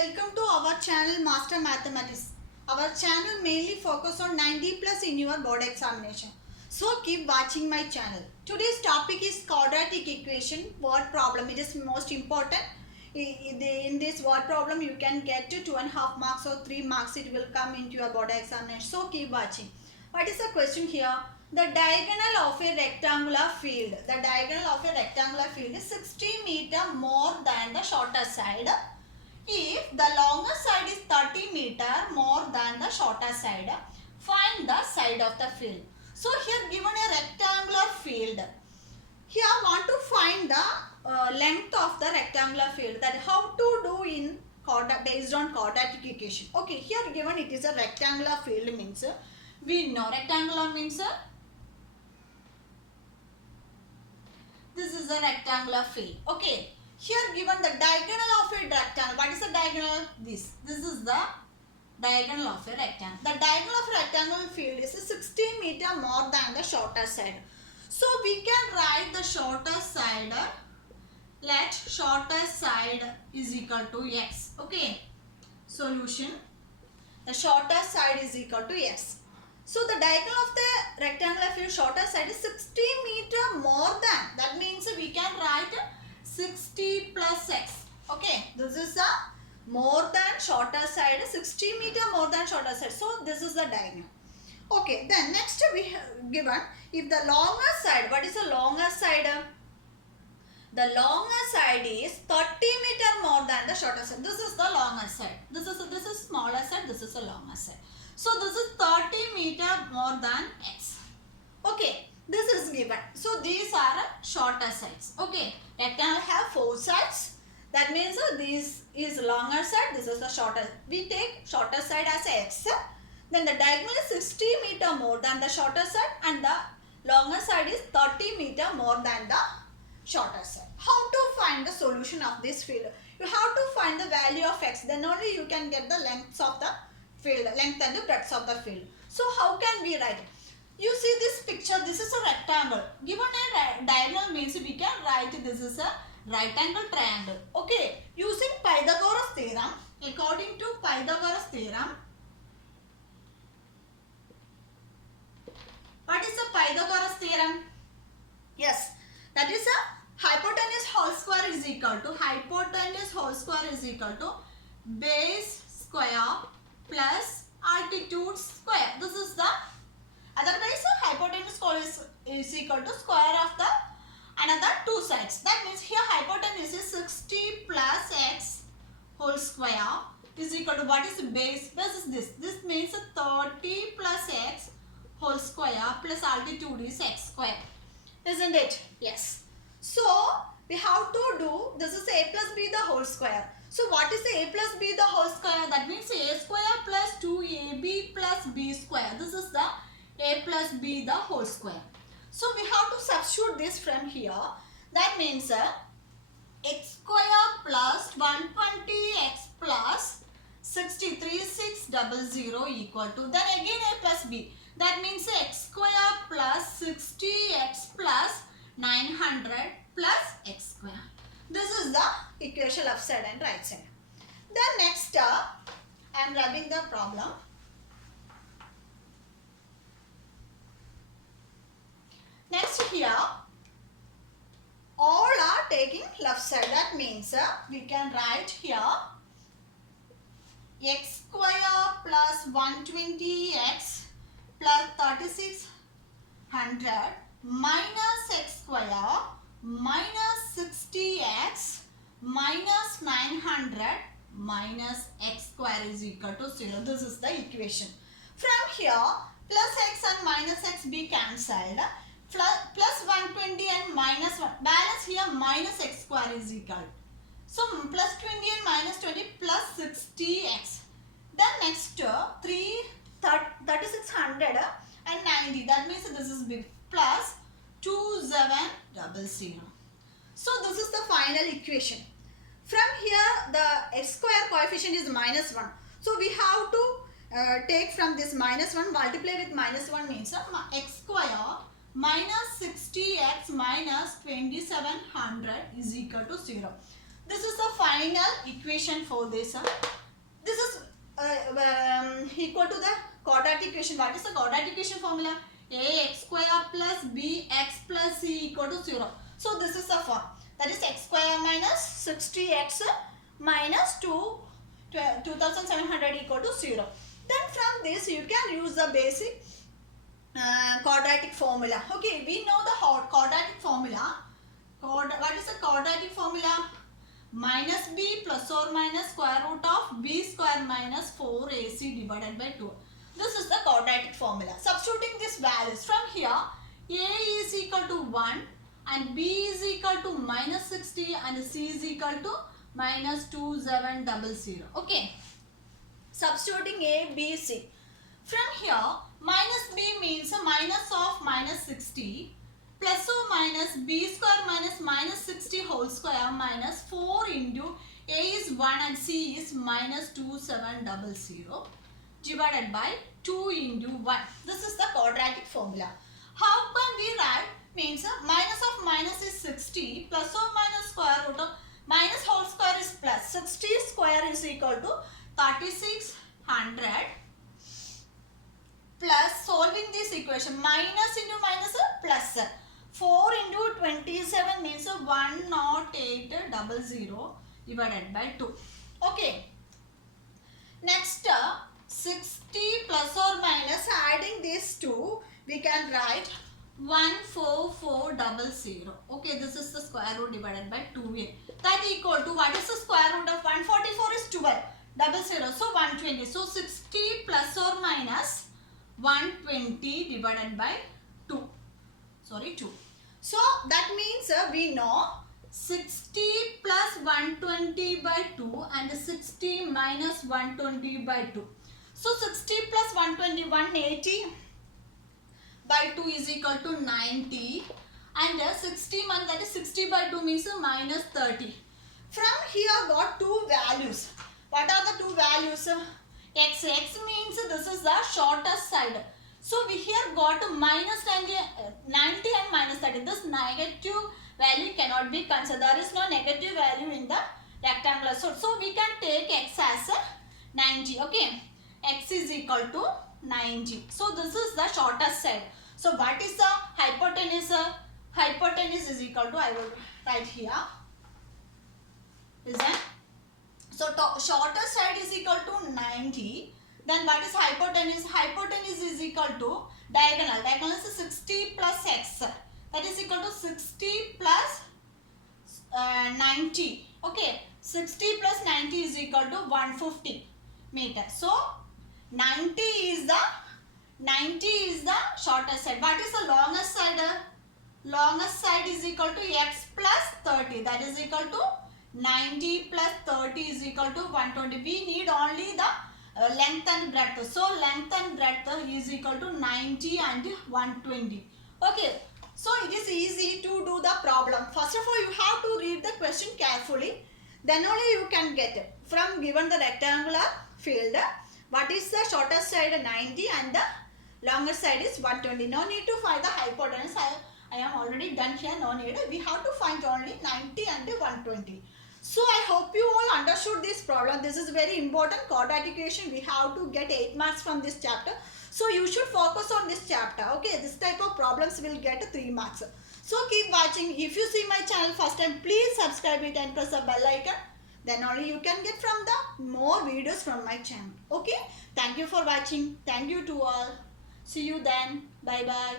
welcome to our channel Master Mathematics. Our channel mainly focus on 90 plus in your board examination. So keep watching my channel. Today's topic is quadratic equation word problem. It is most important. In this word problem you can get to 2.5 marks or 3 marks. It will come into your board examination. So keep watching. What is the question here? The diagonal of a rectangular field. The diagonal of a rectangular field is 60 meter more than the shorter side. If the longer side is 30 meter more than the shorter side, find the side of the field. So here given a rectangular field. Here I want to find the length of the rectangular field. That how to do in based on quadratic equation. Okay, here given it is a rectangular field means we know rectangular means this is a rectangular field. Okay. Here given the diagonal of a rectangle. What is the diagonal? This is the diagonal of a rectangle. The diagonal of a rectangle field is 60 meter more than the shorter side. So we can write the shorter side. Let shorter side is equal to x. Okay. Solution. The shorter side is equal to x. So the diagonal of the rectangular field shorter side is 60 meter more than. That means we can write 60 plus x. Okay, this is the more than shorter side, 60 meter more than shorter side. So this is the diagonal. Okay, then next we have given if the longer side, what is the longer side? The longer side is 30 meter more than the shorter side. This is the longer side. This is smaller side. This is the longer side. So this is 30 meter more than x. Okay. This is given. So these are shorter sides. Okay. Rectangle have 4 sides. That means this is longer side. This is the shorter. We take shorter side as x. Then the diagonal is 60 meter more than the shorter side and the longer side is 30 meter more than the shorter side. How to find the solution of this field? You have to find the value of x. Then only you can get the lengths of the field, length and the breadth of the field. So how can we write it? You see this picture, this is a rectangle. Given a diagonal means we can write this is a right angle triangle. Okay, using Pythagoras theorem, according to Pythagoras theorem, what is the Pythagoras theorem? Yes, that is a hypotenuse whole square is equal to base square plus altitude square. This is the otherwise hypotenuse is equal to square of the another 2 sides. That means here hypotenuse is 60 plus x whole square is equal to what is base? Base is this. This means 30 plus x whole square plus altitude is x square. Isn't it? Yes. So we have to do this is a plus b the whole square. So what is a plus b the whole square? That means a square plus 2ab plus b square. This is the a plus b the whole square. So we have to substitute this from here. That means x square plus 120x plus 63600 equal to then again a plus b. That means x square plus 60x plus 900 plus x square. This is the equation left side and right side. Then next I am rubbing the problem. Next here, all are taking left side. That means we can write here x square plus 120x plus 3600 minus x square minus 60x minus 900 minus x square is equal to 0. This is the equation. From here, plus x and minus x be cancelled. Plus 120 and minus 1. Balance here minus x square is equal. So plus 20 and minus 20 plus 60x. Then next 3600 and 90. That means this is big. Plus 2700. So this is the final equation. From here the x square coefficient is minus 1. So we have to take from this minus 1 multiply with minus 1 means x square minus 60x minus 2700 is equal to 0. This is the final equation for this. This is equal to the quadratic equation. What is the quadratic equation formula? Ax square plus bx plus c equal to 0. So this is the form. That is x square minus 60x minus 2700 equal to 0. Then from this you can use the basic quadratic formula. Okay, we know the quadratic formula. What is the quadratic formula? Minus b plus or minus square root of b square minus 4ac divided by 2. This is the quadratic formula. Substituting these values from here, a is equal to 1 and b is equal to minus 60 and c is equal to minus 2700. Okay. Substituting a, b, c. From here, minus b means a minus of minus 60 plus or minus b square minus 60 whole square minus 4 into a is 1 and c is minus 2700 divided by 2 into 1. This is the quadratic formula. How can we write? Means minus of minus is 60 plus or minus square root of minus whole square is plus 60 square is equal to 3600 plus solving this equation minus into minus plus 4 into 27 means 10800 divided by 2. Okay. Next 60 plus or minus adding these two we can write 14400. Okay, this is the square root divided by 2a. That equal to what is the square root of 144 is 12. 00. So 120. So 60 plus or minus 120 divided by 2. Sorry, 2. So that means we know 60 plus 120 by 2 and 60 minus 120 by 2. So 60 plus 120, 180 by 2 is equal to 90 and 60 minus, that is 60 by 2 means minus 30. From here got two values. What are the two values? X means this is the shortest side. So we here got minus 90 and minus 30. This negative value cannot be considered. There is no negative value in the rectangular. So we can take x as 90. Okay. X is equal to 90. So this is the shortest side. So what is the hypotenuse? Hypotenuse is equal to, I will write here. Listen. So shortest side is equal to 90. Then what is hypotenuse? Hypotenuse is equal to diagonal. Diagonal is 60 plus x. That is equal to 60 plus 90. Okay. 60 plus 90 is equal to 150 meter. So 90 is the shortest side. What is the longest side? Longest side is equal to x plus 30. That is equal to 90 plus 30 is equal to 120. We need only the length and breadth. So length and breadth is equal to 90 and 120. Okay. So it is easy to do the problem. First of all, you have to read the question carefully. Then only you can get it. From given the rectangular field, what is the shortest side? 90 and the longest side is 120. No need to find the hypotenuse. I am already done here. No need. We have to find only 90 and 120. So I hope you all understood this problem. This is very important quadratic equation. We have to get 8 marks from this chapter. So you should focus on this chapter. Okay, this type of problems will get 3 marks. So keep watching. If you see my channel first time, please subscribe it and press the bell icon. Then only you can get from the more videos from my channel. Okay, thank you for watching. Thank you to all. See you then. Bye bye.